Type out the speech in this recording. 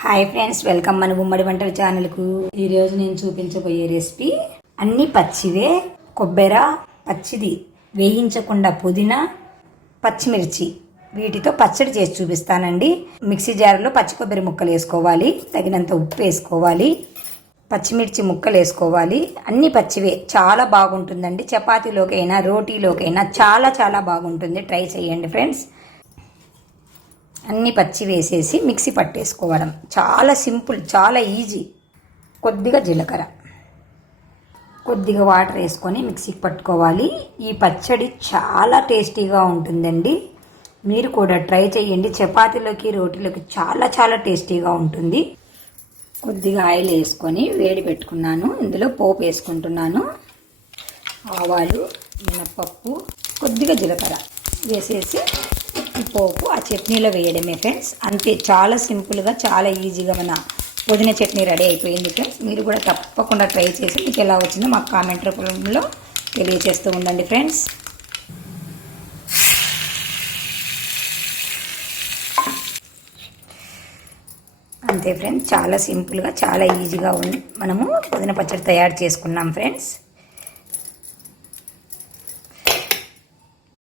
Hi friends, welcome మన గుమ్మడి వంటల ఛానల్కు. ఈరోజు నేను చూపించబోయే రెసిపీ అన్నీ పచ్చివే. కొబ్బరి పచ్చిది వేయించకుండా పుదీనా, పచ్చిమిర్చి వీటితో పచ్చడి చేసి చూపిస్తానండి. మిక్సీ జార్లో పచ్చి కొబ్బరి ముక్కలు వేసుకోవాలి, తగినంత ఉప్పు వేసుకోవాలి, పచ్చిమిర్చి ముక్కలు వేసుకోవాలి. అన్నీ పచ్చివే, చాలా బాగుంటుందండి. చపాతీలోకైనా రోటీలోకైనా చాలా చాలా బాగుంటుంది. ట్రై చేయండి ఫ్రెండ్స్. అన్నీ పచ్చి వేసేసి మిక్సీ పట్టేసుకోవడం చాలా సింపుల్, చాలా ఈజీ. కొద్దిగా జీలకర్ర, కొద్దిగా వాటర్ వేసుకొని మిక్సీకి పట్టుకోవాలి. ఈ పచ్చడి చాలా టేస్టీగా ఉంటుందండి. మీరు కూడా ట్రై చేయండి. చపాతీలోకి రోటీలోకి చాలా చాలా టేస్టీగా ఉంటుంది. కొద్దిగా ఆయిల్ వేసుకొని వేడి పెట్టుకున్నాను. ఇందులో పోపు వేసుకుంటున్నాను. ఆవాలు, మినపప్పు, కొద్దిగా జీలకర్ర వేసేసి ఈ పోపు ఆ చట్నీలో వేయడమే ఫ్రెండ్స్. అంతే, చాలా సింపుల్గా చాలా ఈజీగా మన పుదీనా చట్నీ రెడీ అయిపోయింది ఫ్రెండ్స్. మీరు కూడా తప్పకుండా ట్రై చేసి మీకు ఎలా వచ్చిందో మాకు కామెంట్ రూపంలో తెలియజేస్తూ ఉండండి ఫ్రెండ్స్. అంతే ఫ్రెండ్స్, చాలా సింపుల్గా చాలా ఈజీగా మనము పుదీనా పచ్చడి తయారు చేసుకున్నాం ఫ్రెండ్స్.